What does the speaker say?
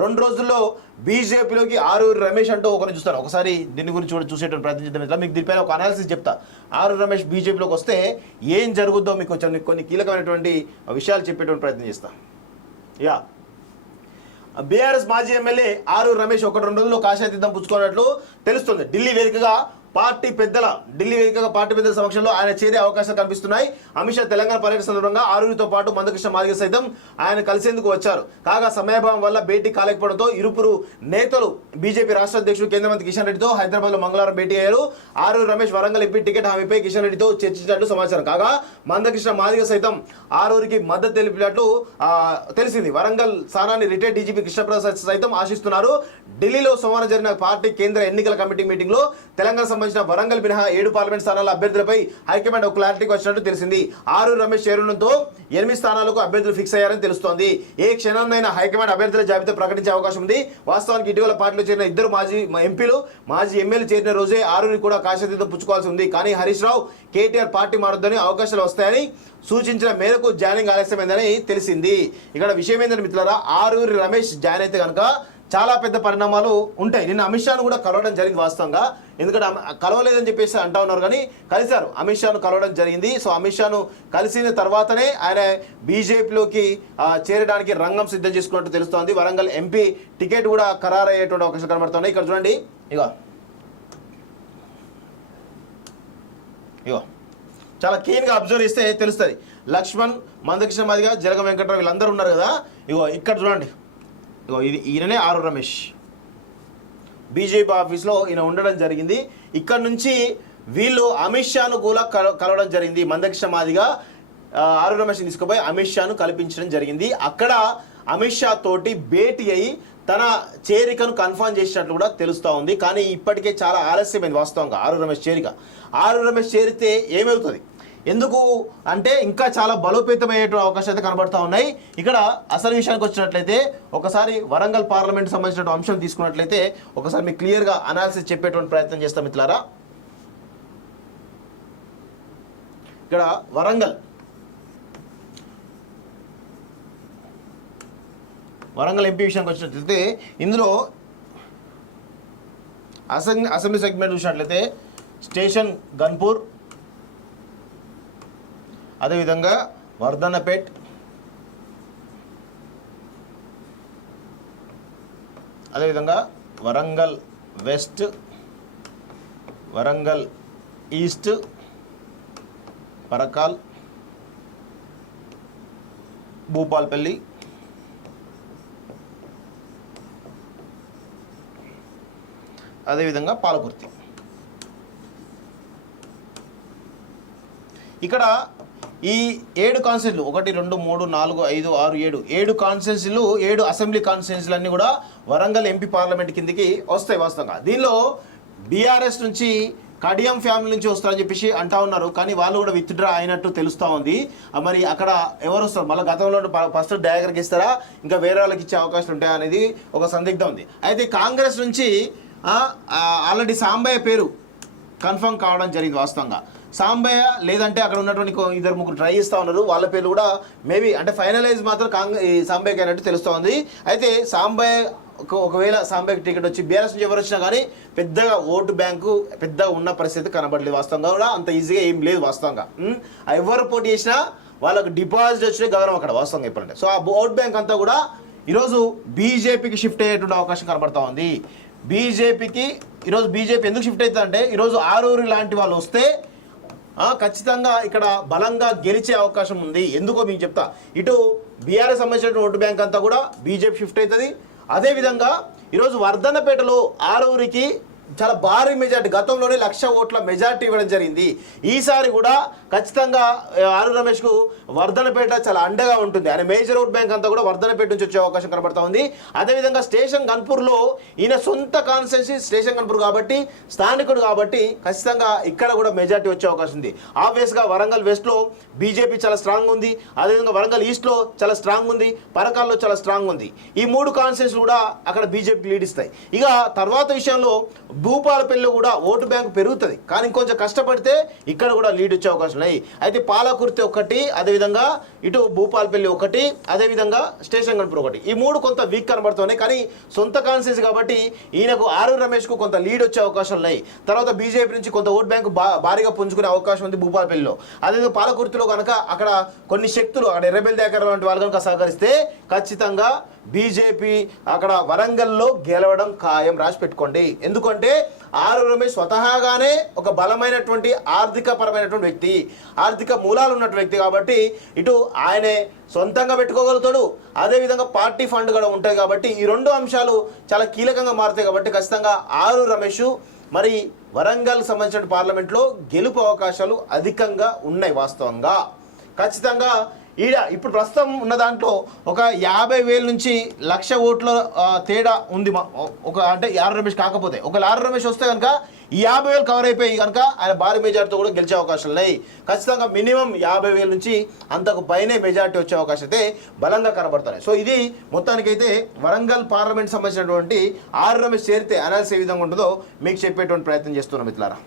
రెండు రోజుల్లో బీజేపీలోకి ఆరూరి రమేష్ అంటూ ఒకరిని చూస్తారు. ఒకసారి దీని గురించి కూడా చూసేటువంటి ప్రయత్నం చేద్దాం. మీకు దీనిపైన ఒక అనాలిసిస్ చెప్తా. ఆరూరి రమేష్ బీజేపీలోకి వస్తే ఏం జరుగుద్దో మీకు కొన్ని కీలకమైనటువంటి విషయాలు చెప్పేటువంటి ప్రయత్నం చేస్తా. బీఆర్ఎస్ మాజీ ఎమ్మెల్యే ఆరూరి రమేష్ 1-2 రోజుల్లో కాషాయతీర్థం పుచ్చుకున్నట్లు తెలుస్తుంది. ఢిల్లీ వేదికగా పార్టీ పెద్దల సమక్షంలో ఆయన చేరే అవకాశాలు కనిపిస్తున్నాయి. అమిత్ షా తెలంగాణ పర్యటన సందర్భంగా ఆరూరితో పాటు మందకృష్ణ మాదిగ సైతం ఆయన కలిసేందుకు వచ్చారు. కాగా సమయాభావం వల్ల భేటీ కాలేకపోవడంతో ఇరువురు నేతలు బీజేపీ రాష్ట్ర అధ్యక్షుడు కేంద్ర మంత్రి కిషన్ రెడ్డితో హైదరాబాద్ లో మంగళవారం భేటీ అయ్యారు. ఆరూరి రమేష్ వరంగల్ ఎంపీ టికెట్ హామీపై కిషన్ రెడ్డితో చర్చించినట్లు సమాచారం. కాగా మందకృష్ణ మాదిగ సైతం ఆరూరికి మద్దతు తెలిపినట్లు తెలిసింది. వరంగల్ స్థానాన్ని రిటైర్డ్ డీజీపీ కృష్ణప్రసాద్ సైతం ఆశిస్తున్నారు. ఢిల్లీలో సోమవారం జరిగిన పార్టీ కేంద్ర ఎన్నికల కమిటీ మీటింగ్ లో తెలంగాణ వరంగల్ మినహా 7 పార్లమెంట్ స్థానాల అభ్యర్థులపై హైకమాండ్ ఒక క్లారిటీకి వచ్చినట్టు తెలిసింది. ఆరూరి రమేష్ చేరడంతో 8 స్థానాలకు అభ్యర్థులు ఫిక్స్ అయ్యారని తెలుస్తోంది. ఏ క్షణాన్నైనా హైకమాండ్ అభ్యర్థుల జాబితా ప్రకటించే అవకాశం ఉంది. వాస్తవానికి ఇటీవల పార్టీలో చేరిన 2 మాజీ ఎమ్మెల్యేలు చేరిన రోజే ఆరూరి కూడా కాషాయతీర్థం పుచ్చుకోవాల్సి ఉంది. కానీ హరీష్ రావు కేటీఆర్ పార్టీ మారొద్దని అవకాశాలు వస్తాయని సూచించిన మేరకు జాయినింగ్ ఆలస్యమైందని తెలిసింది. ఇక్కడ విషయం ఏంటంటే మిత్రులారా, ఆరూరి రమేష్ జాయిన్ అయితే కనుక చాలా పెద్ద పరిణామాలు ఉంటాయి. నిన్న అమిత్ షాను కూడా కలవడం జరిగింది వాస్తవంగా. ఎందుకంటే కలవలేదని చెప్పేసి అంటా ఉన్నారు, కానీ కలిశారు. అమిత్ షాను కలవడం జరిగింది. సో అమిత్ షాను కలిసిన తర్వాతనే ఆయన బీజేపీలోకి చేరడానికి రంగం సిద్ధం చేసుకున్నట్టు తెలుస్తోంది. వరంగల్ ఎంపీ టికెట్ కూడా ఖరారు అయ్యేటువంటి అవకాశం కనబడుతున్నాయి. ఇక్కడ చూడండి, ఇగో చాలా క్లీన్గా అబ్జర్వ్ చేస్తే తెలుస్తుంది. లక్ష్మణ్, మందకృష్ణ మాదిగ, జలగ వెంకట్రావు వీళ్ళందరూ ఉన్నారు కదా. ఇక్కడ చూడండి, ఈయననే ఆరూరి రమేష్ బీజేపీ ఆఫీస్లో ఈయన ఉండడం జరిగింది. ఇక్కడ నుంచి వీళ్ళు అమిత్ షాను కూడా కలవడం జరిగింది. మందకృష్ణ మాదిగ ఆరూరి రమేష్ని తీసుకుపోయి అమిత్ షాను కల్పించడం జరిగింది. అక్కడ అమిత్ షా తోటి భేటీ అయ్యి తన చేరికను కన్ఫర్మ్ చేసినట్లు కూడా తెలుస్తూ ఉంది. కానీ ఇప్పటికే చాలా ఆలస్యమైంది వాస్తవంగా ఆరూరి రమేష్ చేరిక. ఆరూరి రమేష్ చేరితే ఏమవుతుంది, ఎందుకు అంటే ఇంకా చాలా బలోపేతమయ్యే అవకాశాలు అయితే కనబడుతూ ఉన్నాయి. ఇక్కడ అసలు విషయానికి వచ్చినట్లయితే ఒకసారి వరంగల్ పార్లమెంట్ సంబంధించిన అంశం తీసుకున్నట్లయితే ఒకసారి మీకు క్లియర్గా అనాలిసిస్ చెప్పేటువంటి ప్రయత్నం చేస్తాం మిత్రులారా. ఇక్కడ వరంగల్ ఎంపీ విషయానికి వచ్చినట్లయితే ఇందులో అసెంబ్లీ సెగ్మెంట్ చూసినట్లయితే స్టేషన్ గన్పూర్, అదేవిధంగా వర్ధన్నపేట్, అదేవిధంగా వరంగల్ వెస్ట్, వరంగల్ ఈస్ట్, పరకాల్, భూపాల్పల్లి, అదేవిధంగా పాలకుర్తి. ఇక్కడ ఈ 7 కాన్స్టిట్యూన్సీలు 1, 2, 3, 4, 5, 6, 7 కాన్స్టిట్యూన్సీలు 7 అసెంబ్లీ కాన్స్టిట్యూన్సీలు అన్నీ కూడా వరంగల్ ఎంపీ పార్లమెంట్ కిందికి వస్తాయి వాస్తవంగా. దీనిలో బీఆర్ఎస్ నుంచి కడియం ఫ్యామిలీ నుంచి వస్తారని చెప్పేసి అంటా ఉన్నారు, కానీ వాళ్ళు కూడా విత్డ్రా అయినట్టు తెలుస్తూ ఉంది. మరి అక్కడ ఎవరు వస్తారు, మళ్ళీ గతంలో ఫస్ట్ డయాగ్రకి ఇస్తారా, ఇంకా వేరే వాళ్ళకి ఇచ్చే అవకాశాలు ఉంటాయా అనేది ఒక సందిగ్ధం ఉంది. అయితే కాంగ్రెస్ నుంచి ఆల్రెడీ సాంబయ్య పేరు కన్ఫర్మ్ కావడం జరిగింది వాస్తవంగా. సాంబయ్య లేదంటే అక్కడ ఉన్నటువంటి 2-3 ట్రై చేస్తూ ఉన్నారు, వాళ్ళ పేర్లు కూడా మేబీ అంటే ఫైనలైజ్ మాత్రం సాంబయ్యకి అయినట్టు తెలుస్తూ ఉంది. అయితే ఒకవేళ సాంబయ్యకి టికెట్ వచ్చి బీఆర్ఎస్ నుంచి ఎవరు వచ్చినా కానీ పెద్దగా ఓటు బ్యాంకు పెద్దగా ఉన్న పరిస్థితి కనబడలేదు వాస్తవంగా. కూడా అంత ఈజీగా ఏం లేదు వాస్తవంగా. ఎవరు పోటీ చేసినా వాళ్ళకు డిపాజిట్ వచ్చిన గౌరవం అక్కడ వాస్తవంగా చెప్పాలంటే. సో ఆ ఓట్ బ్యాంక్ అంతా కూడా ఈరోజు బీజేపీకి షిఫ్ట్ అయ్యేటువంటి అవకాశం కనబడతా ఉంది. ఈరోజు బీజేపీ ఎందుకు షిఫ్ట్ అవుతుందంటే ఈరోజు ఆరూరి లాంటి వాళ్ళు వస్తే ఖచ్చితంగా ఇక్కడ బలంగా గెలిచే అవకాశం ఉంది. ఎందుకో మీకు చెప్తా. ఇటు బీఆర్ఎస్ సంబంధించిన ఓటు బ్యాంక్ అంతా కూడా బీజేపీ షిఫ్ట్ అవుతుంది. అదేవిధంగా ఈరోజు వర్ధన్నపేటలో ఆరూరికి చాలా భారీ మెజార్టీ, గతంలోనే 1,00,000 ఓట్ల మెజార్టీ ఇవ్వడం జరిగింది. ఈసారి కూడా ఖచ్చితంగా ఆరూరి రమేష్కు వర్ధన్నపేట చాలా అండగా ఉంటుంది. ఆయన మేజర్ ఓట్ బ్యాంక్ అంతా కూడా వర్ధన్నపేట నుంచి వచ్చే అవకాశం కనబడతా ఉంది. అదేవిధంగా స్టేషన్ గన్పూర్లో ఈయన సొంత కాన్స్టిట్యున్సీ స్టేషన్ గన్పూర్ కాబట్టి స్థానికుడు కాబట్టి ఖచ్చితంగా ఇక్కడ కూడా మెజార్టీ వచ్చే అవకాశం ఉంది. ఆబ్వియస్గా వరంగల్ వెస్ట్లో బీజేపీ చాలా స్ట్రాంగ్ ఉంది, అదేవిధంగా వరంగల్ ఈస్ట్లో చాలా స్ట్రాంగ్ ఉంది, పరకాల్లో చాలా స్ట్రాంగ్ ఉంది. ఈ 3 కాన్స్టిట్యున్సీలు కూడా అక్కడ బీజేపీకి లీడ్ ఇస్తాయి. ఇక తర్వాత విషయంలో భూపాలపల్లిలో కూడా ఓటు బ్యాంకు పెరుగుతుంది, కానీ ఇంకొంచెం కష్టపడితే ఇక్కడ కూడా లీడ్ వచ్చే అవకాశం ఉన్నాయి. అయితే పాలకుర్తి ఒకటి, అదేవిధంగా ఇటు భూపాలపల్లి ఒకటి, అదేవిధంగా స్టేషన్ గన్పూర్ ఒకటి, ఈ మూడు కొంత వీక్ కనబడుతున్నాయి. కానీ సొంత కాన్స్టిట్యూన్సీ కాబట్టి ఈయనకు ఆరు రమేష్కు కొంత లీడ్ వచ్చే అవకాశం ఉన్నాయి. తర్వాత బీజేపీ నుంచి కొంత ఓట్ బ్యాంకు భారీగా పుంజుకునే అవకాశం ఉంది భూపాలపల్లిలో. అదేవిధంగా పాలకుర్తిలో కనుక అక్కడ కొన్ని శక్తులు అక్కడ ఎర్రబెల్లి దగ్గర లాంటి వాళ్ళు కనుక సహకరిస్తే ఖచ్చితంగా బీజేపీ అక్కడ వరంగల్లో గెలవడం ఖాయం, రాసి పెట్టుకోండి. ఎందుకంటే ఆరు రమేష్ స్వతహాగానే ఒక బలమైనటువంటి ఆర్థిక పరమైనటువంటి వ్యక్తి, ఆర్థిక మూలాలు ఉన్నటువంటి వ్యక్తి కాబట్టి ఇటు ఆయనే సొంతంగా పెట్టుకోగలుగుతాడు, అదేవిధంగా పార్టీ ఫండ్ కూడా ఉంటుంది. కాబట్టి ఈ రెండు అంశాలు చాలా కీలకంగా మారుతాయి. కాబట్టి ఖచ్చితంగా ఆరు రమేష్ మరి వరంగల్ సంబంధించిన పార్లమెంట్లో గెలుపు అవకాశాలు అధికంగా ఉన్నాయి. వాస్తవంగా ఖచ్చితంగా ఇప్పుడు ప్రస్తుతం ఉన్న దాంట్లో ఒక 50,000 నుంచి 1,00,000 ఓట్ల తేడా ఉంది. ఒక అంటే ఆర్ రమేష్ కాకపోతే ఒక ఆర్ రమేష్ వస్తే కనుక ఈ 50,000 కవర్ అయిపోయి కనుక ఆయన భారీ మెజార్టీతో కూడా గెలిచే అవకాశాలు ఉన్నాయి. ఖచ్చితంగా మినిమం 50,000 నుంచి అంతకు పైనే మెజార్టీ వచ్చే అవకాశం అయితే బలంగా కనబడుతున్నాయి. సో ఇది మొత్తానికైతే వరంగల్ పార్లమెంట్ సంబంధించినటువంటి ఆర్ రమేష్ చేరితే అనాలిసిస్ ఏ విధంగా ఉంటుందో మీకు చెప్పేటువంటి ప్రయత్నం చేస్తున్నాం మిత్రులారా.